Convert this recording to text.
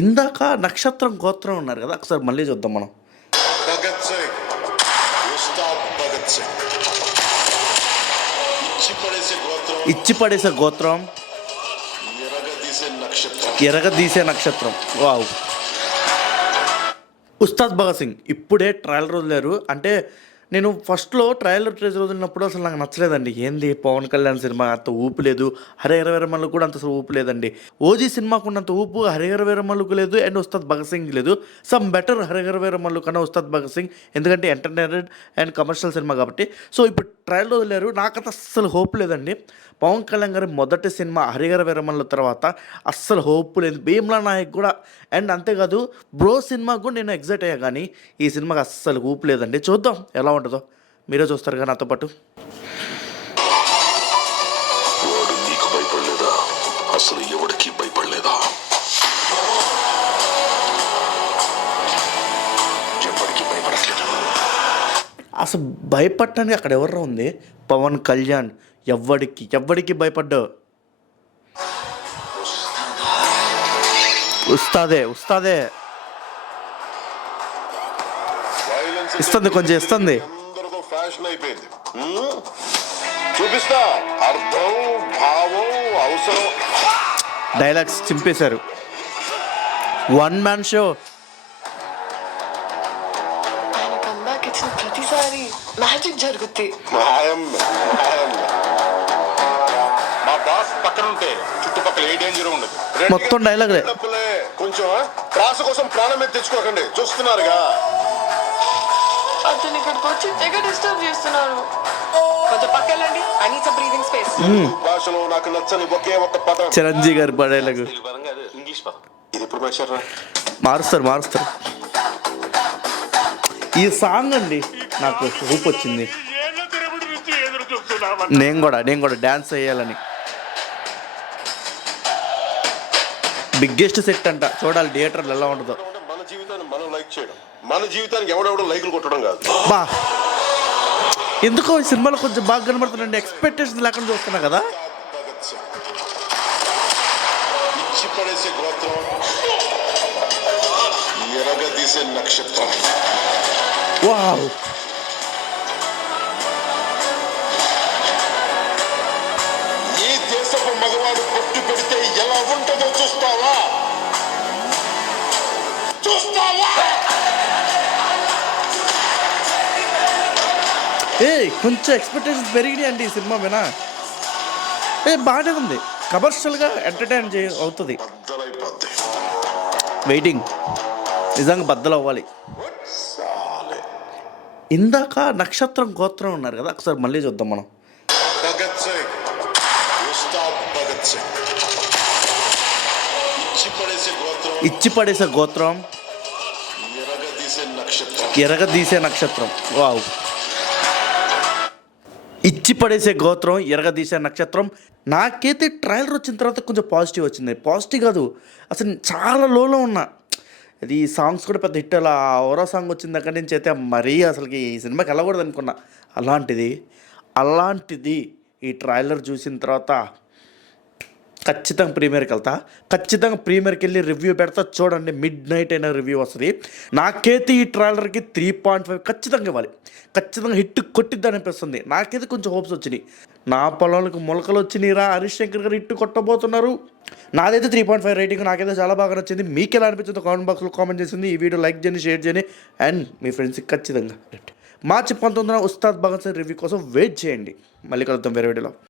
ఇందాక నక్షత్రం గోత్రం ఉన్నారు కదా, ఒకసారి మళ్ళీ చూద్దాం మనం. భగత్ సింగ్, ఉస్తాద్ భగత్ సింగ్. ఇచ్చి పడేసే గోత్రం, ఎరగదీసే నక్షత్రం. వావ్. ఉస్తాద్ భగత్ సింగ్ ఇప్పుడే ట్రయల్ వదిలారు. అంటే నేను ఫస్ట్లో ట్రయల్ ట్రేజర్ వదిలినప్పుడు అసలు నాకు నచ్చలేదండి. ఏంది పవన్ కళ్యాణ్ సినిమా అంత ఊపు లేదు, హరిహర వీరమల్లు కూడా అంత ఊపు లేదండి. ఓజీ సినిమాకు ఉన్నంత ఊపు హరిహర వీరమల్లుకు లేదు, అండ్ ఉస్తాద్ భగత్ సింగ్ లేదు. సమ్ బెటర్ హరిహర వీరమల్లు కన్నా ఉస్తాద్ భగత్ సింగ్, ఎందుకంటే ఎంటర్టైనర్ అండ్ కమర్షియల్ సినిమా కాబట్టి. సో ఇప్పుడు ట్రయల్ వదిలేరు, నాకంత అస్సలు హోప్ లేదండి. పవన్ కళ్యాణ్ గారి మొదటి సినిమా హరిహర వీరమల్లు తర్వాత అస్సలు హోప్ లేదు. భీమ్లా నాయక్ కూడా, అండ్ అంతేకాదు బ్రో సినిమాకు కూడా నేను ఎగ్జైట్ అయ్యా, కానీ ఈ సినిమాకి అస్సలు ఊపు లేదండి. చూద్దాం ఎలా ఉంటుందో, మీరే చూస్తారు కదా నాతో పాటు. నీకు భయపడలేదా? అసలు ఎవరికి భయపడలేదా? ఎవరికి భయపడట్లేదు. అసలు భయపడటానికి అక్కడ ఎవరు ఉంది? పవన్ కళ్యాణ్. ఎవ్వడికి భయపడ్డావు? ఉస్తాదే ఇస్తుంది, కొంచెం ఇస్తుంది. ఫ్యాషన్ అయిపోయింది. చూపిస్తా అర్థం, భావం, అవసరం. డైలాగ్స్ చింపేశారు. One man show. ప్రతిసారి మ్యాజిక్ జరుగుద్ది. మా బాస్ పక్కన ఉంటే చుట్టుపక్కల ఏ డేంజర్ ఉండదు. మొత్తం డైలాగులే. కొంచెం ప్రాస కోసం ప్రాణం మీద తెచ్చుకోకండి. చూస్తున్నారుగా అతను ఇక్కడికి వచ్చి తెగ డిస్టర్బ్ చేస్తున్నారు. కొంచెం పక్కెళ్ళండి. I need some breathing space. భాషలో నాకు నచ్చని ఒకే ఒక పదం చిరంజీవి గారి డైలాగు. ఇంగ్లీష్ పదం. ఇది ఇప్పుడు మారుస్తారు. ఈ సాంగ్ అండి నాకు ఊపు వచ్చింది. నేను కూడా డాన్స్ చేయాలని. బిగ్గెస్ట్ సెట్ అంట, చూడాలి థియేటర్లు ఎలా ఉంటుందో. మన జీవితాన్ని మనం లైక్ చేయడం, మన జీవితానికి ఎవడెవడో లైకులు కొట్టడం కాదు. బా ఎందుకో ఈ సినిమాలో కొంచెం బాగా కనబడుతుందండి. ఎక్స్పెక్టేషన్ లేకుండా చూస్తున్నా కదా. ఇచ్చి పడేసే గోత్రం, ఎరగదీసే నక్షత్రం. వావ్. ఈ దేశపు మగవాడు పొట్టు పెడితే ఎలా ఉంటుందో చూస్తావా? కొంచెం ఎక్స్పెక్టేషన్స్ పెరిగినాయి అండి ఈ సినిమా వినా. బాగానే ఉంది, కమర్షియల్గా ఎంటర్టైన్ అవుతుంది. వెయిటింగ్ నిజంగా బద్దలు అవ్వాలి. ఇందాక నక్షత్రం గోత్రం ఉన్నారు కదా, ఒకసారి మళ్ళీ చూద్దాం మనం. భగత్ సింగ్, ఉస్తాద్ భగత్ సింగ్. ఇచ్చి పడేసే గోత్రం, ఎరగదీసే నక్షత్రం. వావ్. ఇచ్చి పడేసే గోత్రం, ఎరగదీసే నక్షత్రం. నాకైతే ట్రైలర్ వచ్చిన తర్వాత కొంచెం పాజిటివ్ వచ్చింది. పాజిటివ్ కాదు, అసలు చాలా లోలో ఉన్నా. అది సాంగ్స్ కూడా పెద్ద హిట్. అలా ఓరో సాంగ్ వచ్చిన దగ్గర నుంచి అయితే మరీ అసలుకి ఈ సినిమాకి వెళ్ళకూడదు అనుకున్నా. అలాంటిది ఈ ట్రైలర్ చూసిన తర్వాత ఖచ్చితంగా ప్రీమియర్కి వెళ్ళి రివ్యూ పెడతా. చూడండి, మిడ్ నైట్ అయినా రివ్యూ వస్తుంది. నాకైతే ఈ ట్రైలర్కి 3.5 ఖచ్చితంగా ఇవ్వాలి. ఖచ్చితంగా హిట్ కొట్టిద్ది అనిపిస్తుంది. నాకైతే కొంచెం హోప్స్ వచ్చినాయి. నా పొలాలకు మొలకలు వచ్చినాయిరా, హరీష్ శంకర్ గారు హిట్ కొట్టబోతున్నారు. నాదైతే 3.5 రేటింగ్. నాకైతే చాలా బాగా నచ్చింది. మీకు ఎలా అనిపించిందో కామెంట్ బాక్స్లో కామెంట్ చేసింది. ఈ వీడియో లైక్ చేయండి, షేర్ చేయండి, అండ్ మీ ఫ్రెండ్స్కి ఖచ్చితంగా. మార్చి 19న ఉస్తాద్ భగత్ సింగ్ రివ్యూ కోసం వెయిట్ చేయండి. మళ్ళీ కలుద్దాం వేరే వీడియోలో.